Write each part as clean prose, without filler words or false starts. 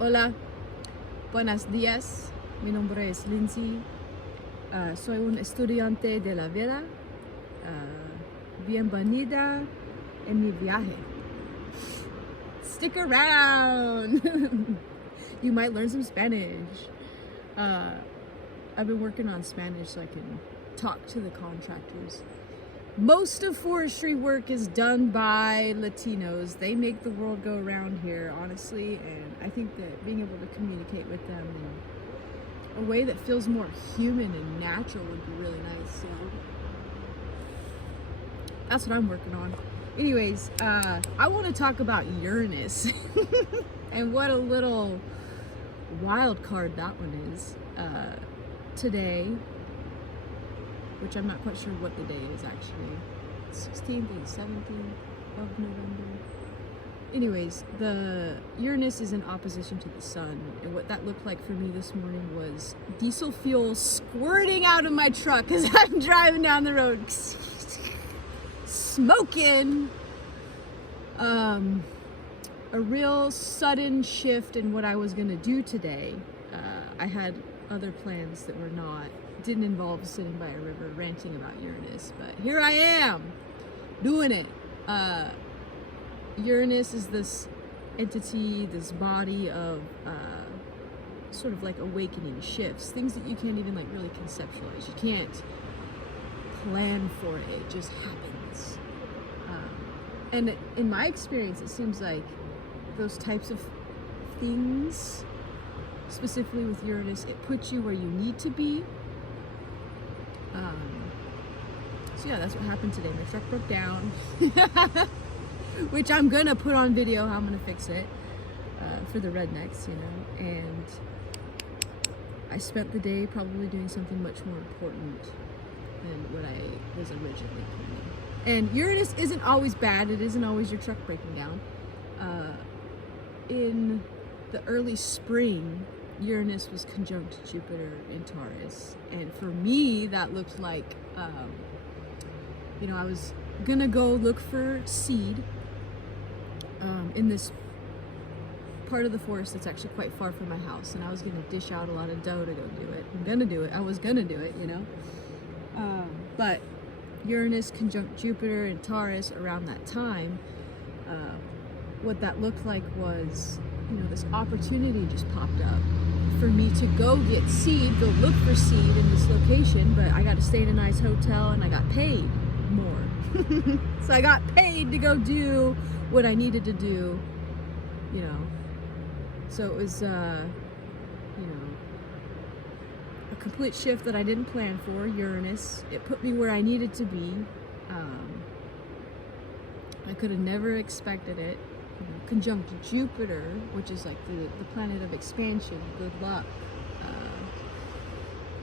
Hola, buenos días. Mi nombre es Lindsay. Soy un estudiante de la vida. Bienvenida en mi viaje. Stick around. You might learn some Spanish. I've been working on Spanish so I can talk to the contractors. Most of forestry work is done by Latinos. They make the world go around here, honestly, and I think that being able to communicate with them in a way that feels more human and natural would be really nice. So that's what I'm working on. Anyways, I want to talk about Uranus and what a little wild card that one is today, which I'm not quite sure what the day is actually. 16th and 17th of November. Anyways, the Uranus is in opposition to the sun, and what that looked like for me this morning was diesel fuel squirting out of my truck as I'm driving down the road, smoking. A real sudden shift in what I was gonna do today. I had other plans that didn't involve sitting by a river ranting about Uranus, but here I am doing it. Uranus is this entity, this body of sort of like awakening shifts, things that you can't even like really conceptualize. You can't plan for it, it just happens. And in my experience, it seems like those types of things, specifically with Uranus, it puts you where you need to be. So yeah, that's what happened today. My truck broke down, which I'm gonna put on video how I'm gonna fix it for the Rednecks, you know. And I spent the day probably doing something much more important than what I was originally planning. And Uranus isn't always bad. It isn't always your truck breaking down. In the early spring, Uranus was conjunct Jupiter in Taurus, and for me that looked like you know, I was gonna go look for seed in this part of the forest that's actually quite far from my house, and I was gonna dish out a lot of dough to go do it. I'm gonna do it. I was gonna do it, you know. But Uranus conjunct Jupiter in Taurus around that time, what that looked like was, you know, this opportunity just popped up for me to go get seed, go look for seed in this location, but I got to stay in a nice hotel and I got paid more. So I got paid to go do what I needed to do, you know. So it was, you know, a complete shift that I didn't plan for, Uranus. It put me where I needed to be. I could have never expected it. Conjunct Jupiter, which is like the planet of expansion, good luck,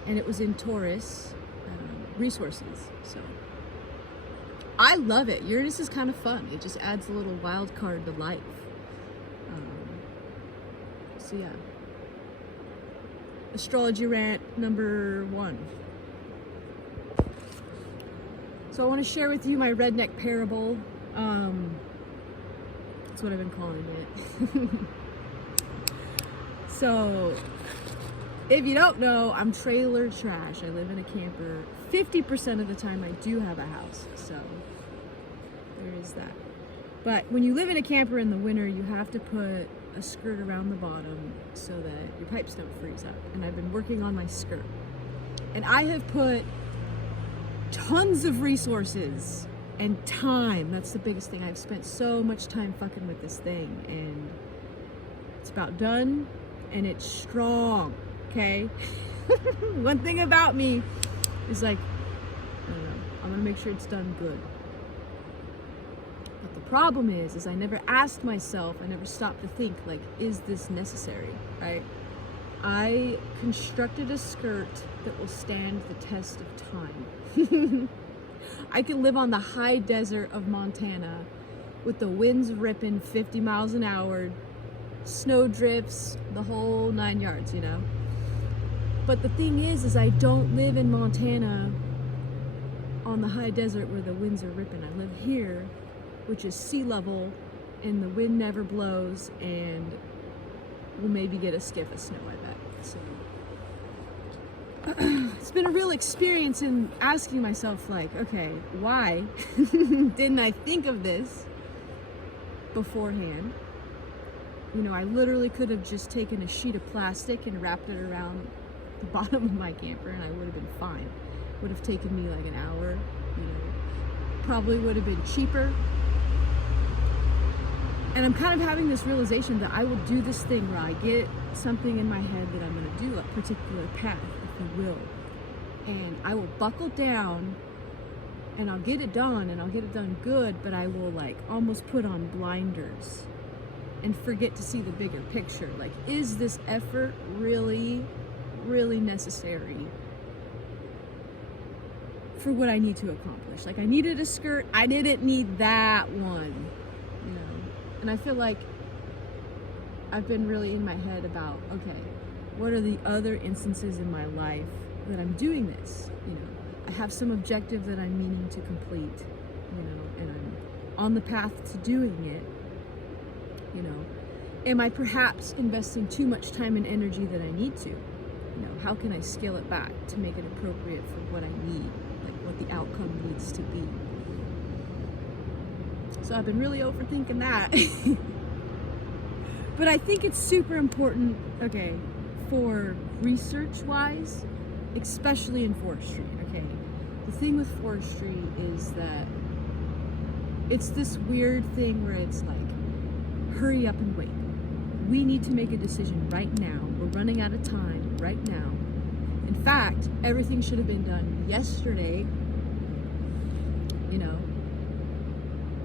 and it was in Taurus, resources. So I love it. Uranus is kind of fun. It just adds a little wild card to life. So yeah, astrology rant number 1. So I want to share with you my redneck parable. That's what I've been calling it. So, if you don't know, I'm trailer trash. I live in a camper. 50% of the time I do have a house, so there is that. But when you live in a camper in the winter, you have to put a skirt around the bottom so that your pipes don't freeze up. And I've been working on my skirt. And I have put tons of resources and time. That's the biggest thing. I've spent so much time fucking with this thing, and it's about done, and it's strong, okay? One thing about me is like, I don't know, I'm gonna make sure it's done good. But the problem is I never asked myself, I never stopped to think, like, is this necessary, right? I constructed a skirt that will stand the test of time. I can live on the high desert of Montana with the winds ripping 50 miles an hour, snow drifts, the whole 9 yards, you know? But the thing is I don't live in Montana on the high desert where the winds are ripping. I live here, which is sea level, and the wind never blows, and we'll maybe get a skiff of snow, I bet. So it's been a real experience in asking myself, like, okay, why didn't I think of this beforehand? You know, I literally could have just taken a sheet of plastic and wrapped it around the bottom of my camper and I would have been fine. Would have taken me like an hour, you know, probably would have been cheaper. And I'm kind of having this realization that I will do this thing where I get something in my head that I'm going to do, a particular path, if you will. And I will buckle down and I'll get it done and I'll get it done good, but I will like almost put on blinders and forget to see the bigger picture. Like, is this effort really, really necessary for what I need to accomplish? Like, I needed a skirt, I didn't need that one, you know? And I feel like I've been really in my head about, okay, what are the other instances in my life that I'm doing this? You know, I have some objective that I'm meaning to complete, you know, and I'm on the path to doing it. You know, am I perhaps investing too much time and energy that I need to? You know, how can I scale it back to make it appropriate for what I need, like what the outcome needs to be? So I've been really overthinking that. But I think it's super important, okay, for research-wise, especially in forestry, okay? The thing with forestry is that it's this weird thing where it's like, hurry up and wait. We need to make a decision right now. We're running out of time right now. In fact, everything should have been done yesterday, you know,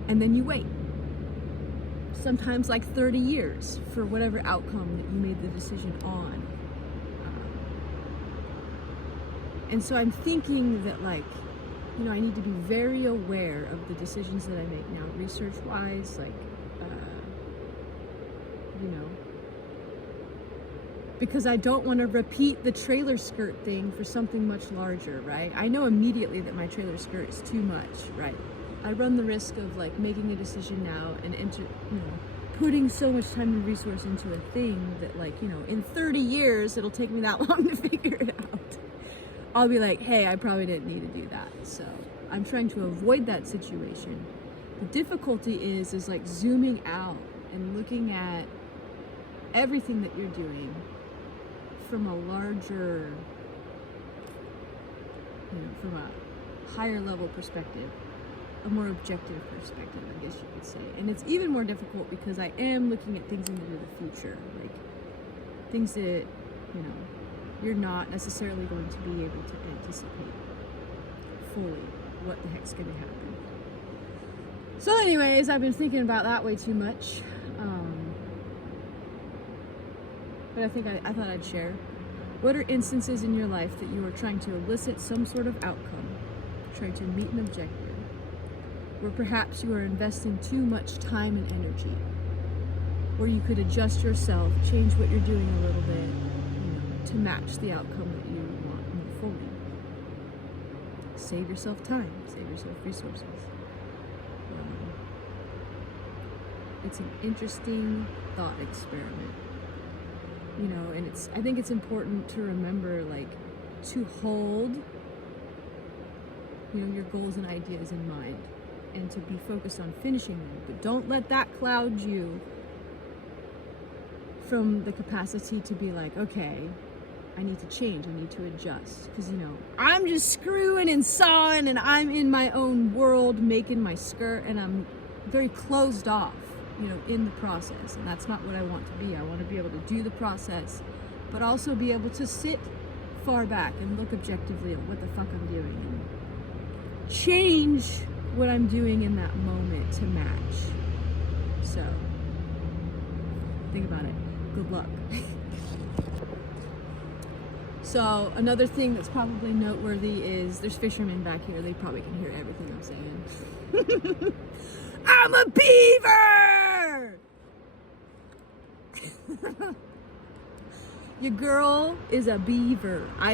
and then you wait. Sometimes like 30 years for whatever outcome that you made the decision on. And so I'm thinking that, like, you know, I need to be very aware of the decisions that I make now, research-wise, like, you know, because I don't want to repeat the trailer skirt thing for something much larger, right? I know immediately that my trailer skirt is too much, right? I run the risk of like making a decision now and putting so much time and resource into a thing that, like, you know, in 30 years, it'll take me that long to figure it out. I'll be like, hey, I probably didn't need to do that. So I'm trying to avoid that situation. The difficulty is like zooming out and looking at everything that you're doing from a larger, you know, from a higher level perspective, a more objective perspective, I guess you could say. And it's even more difficult because I am looking at things into the future, like things that, you know, you're not necessarily going to be able to anticipate fully what the heck's going to happen. So anyways, I've been thinking about that way too much. But I think I thought I'd share. What are instances in your life that you are trying to elicit some sort of outcome, trying to meet an objective, where perhaps you are investing too much time and energy, where you could adjust yourself, change what you're doing a little bit, you know, to match the outcome that you want more fully. Save yourself time, save yourself resources. It's an interesting thought experiment. You know, and I think it's important to remember, like, to hold, you know, your goals and ideas in mind and to be focused on finishing them. But don't let that cloud you from the capacity to be like, okay, I need to change, I need to adjust. Because, you know, I'm just screwing and sawing and I'm in my own world making my skirt and I'm very closed off, you know, in the process. And that's not what I want to be. I want to be able to do the process, but also be able to sit far back and look objectively at what the fuck I'm doing and change what I'm doing in that moment to match. So, think about it. Good luck. So, another thing that's probably noteworthy is there's fishermen back here. They probably can hear everything I'm saying. I'm a beaver! Your girl is a beaver. I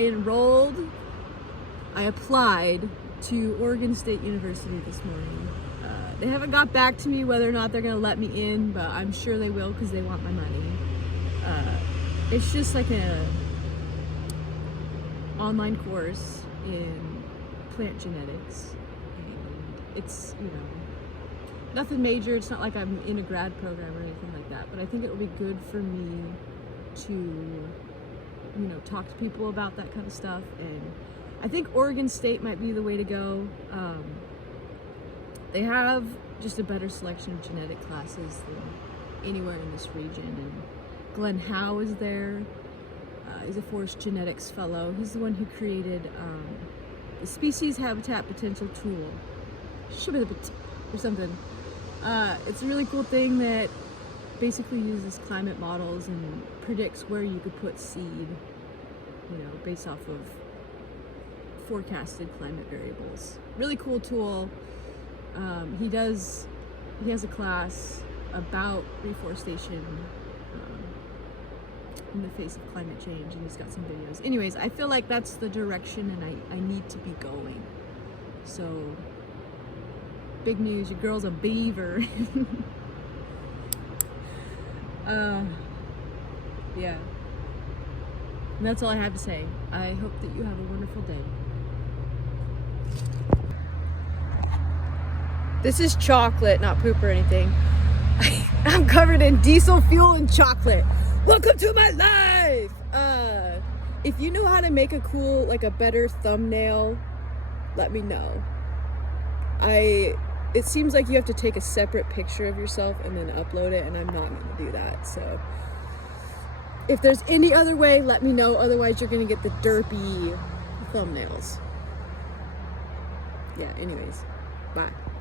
applied to Oregon State University this morning. They haven't got back to me whether or not they're going to let me in, but I'm sure they will because they want my money. It's just like a online course in plant genetics, and it's, you know, nothing major. It's not like I'm in a grad program or anything like that, but I think it will be good for me to, you know, talk to people about that kind of stuff. And I think Oregon State might be the way to go. They have just a better selection of genetic classes than anywhere in this region. And Glenn Howe is there. He's a forest genetics fellow. He's the one who created the species habitat potential tool, or something. It's a really cool thing that basically uses climate models and predicts where you could put seed, you know, based off of forecasted climate variables. Really cool tool. He has a class about reforestation in the face of climate change, and he's got some videos. Anyways, I feel like that's the direction and I need to be going. So, big news, your girl's a beaver. Yeah. And that's all I have to say. I hope that you have a wonderful day. This is chocolate, not poop or anything. I'm covered in diesel fuel and chocolate. Welcome to my life! If you know how to make a cool, like a better thumbnail, let me know. It seems like you have to take a separate picture of yourself and then upload it, and I'm not gonna do that. So if there's any other way, let me know. Otherwise, you're gonna get the derpy thumbnails. Yeah, anyways, bye.